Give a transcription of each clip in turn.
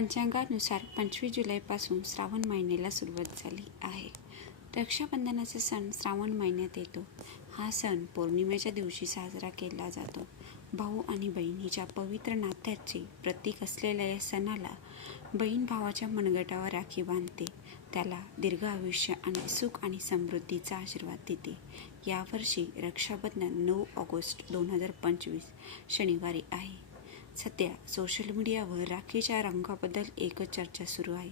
पंचांगानुसार 25 जुलैपासून श्रावण महिन्याला सुरुवात झाली आहे. रक्षाबंधनाचा सण श्रावण महिन्यात येतो. हा सण पौर्णिमेच्या दिवशी साजरा केला जातो. भाऊ आणि बहिणीच्या पवित्र नात्याचे प्रतीक असलेल्या या सणाला बहीण भावाच्या मनगटावर राखी बांधते, त्याला दीर्घ आयुष्य आणि सुख आणि समृद्धीचा आशीर्वाद देते. यावर्षी रक्षाबंधन 9 ऑगस्ट 2025 शनिवारी आहे. सध्या सोशल मीडियावर राखीच्या रंगाबद्दल एकच चर्चा सुरू आहे,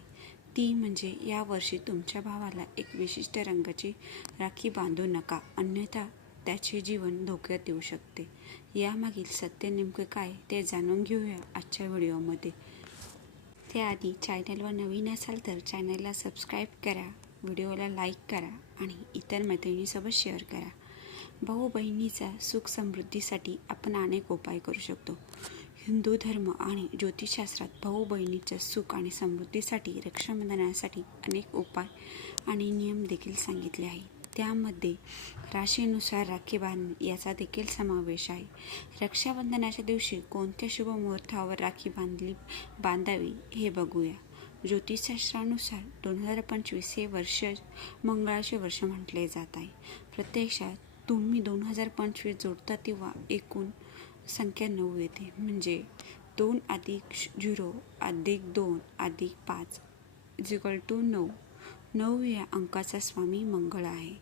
ती म्हणजे यावर्षी तुमच्या भावाला एक विशिष्ट रंगाची राखी बांधू नका, अन्यथा त्याचे जीवन धोक्यात येऊ शकते. यामागील सत्य नेमके काय ते जाणून घेऊया आजच्या व्हिडिओमध्ये. त्याआधी चॅनलवर नवीन असाल तर चॅनलला सबस्क्राईब करा, व्हिडिओला लाईक करा आणि इतर मैत्रिणींसोबत शेअर करा. भाऊ बहिणीचा सुख समृद्धीसाठी आपण अनेक उपाय करू शकतो. हिंदू धर्म आणि ज्योतिषशास्त्रात भाऊ बहिणीच्या सुख आणि समृद्धीसाठी रक्षाबंधनासाठी अनेक उपाय आणि नियम देखील सांगितले आहेत. त्यामध्ये राशीनुसार राखी बांधणे याचा देखील समावेश आहे. रक्षाबंधनाच्या दिवशी कोणत्या शुभ मुहूर्तावर राखी बांधावी हे बघूया. ज्योतिषशास्त्रानुसार 2025 हे वर्ष मंगळाचे वर्ष म्हटले जात आहे. प्रत्यक्षात तुम्ही 2025 जोडता तेव्हा एकूण संख्या 9 येते, म्हणजे 2 + 0 + 2 + 5 = 9. 9 या अंकाचा स्वामी मंगळ आहे,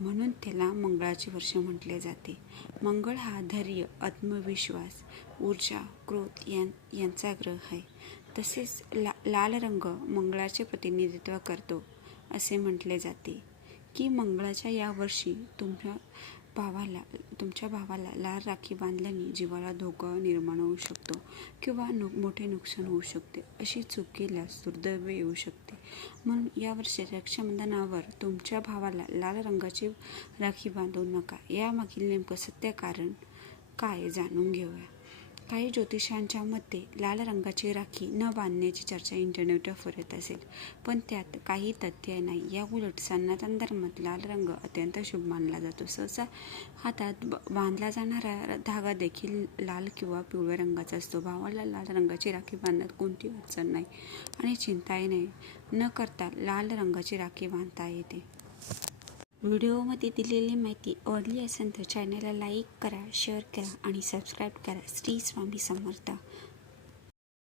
म्हणून त्याला मंगळाचे वर्ष म्हटले जाते. मंगळ हा धैर्य, आत्मविश्वास, ऊर्जा, क्रोध यांचा ग्रह आहे. तसेच लाल रंग मंगळाचे प्रतिनिधित्व करतो. असे म्हटले जाते की मंगळाच्या या वर्षी तुमच्या भावाला लाल राखी बांधल्याने जीवाला धोका निर्माण होऊ शकतो किंवा मोठे नुकसान होऊ शकते. अशी चूक केल्यास दुर्दैव येऊ शकते. म्हणून यावर्षी रक्षाबंधनावर तुमच्या भावाला लाल रंगाची राखी बांधू नका. यामागील नेमकं सत्य कारण काय जाणून घेऊया. काही ज्योतिषांच्या मते लाल रंगाची राखी न बांधण्याची चर्चा इंटरनेटवर फिरत असेल, पण त्यात काही तथ्य नाही. याउलट सनातन धर्मात लाल रंग अत्यंत शुभ मानला जातो. सहसा हातात बांधला जाणारा धागा देखील लाल किंवा पिवळ्या रंगाचा असतो. भावाला लाल रंगाची राखी बांधण्यात कोणती अडचण नाही आणि चिंताही नाही न करता लाल रंगाची राखी बांधता येते. व्हिडिओमध्ये दिलेली माहिती आवडली असेल तर चॅनलला लाईक करा, शेअर करा आणि सबस्क्राईब करा. श्री स्वामी समर्थ.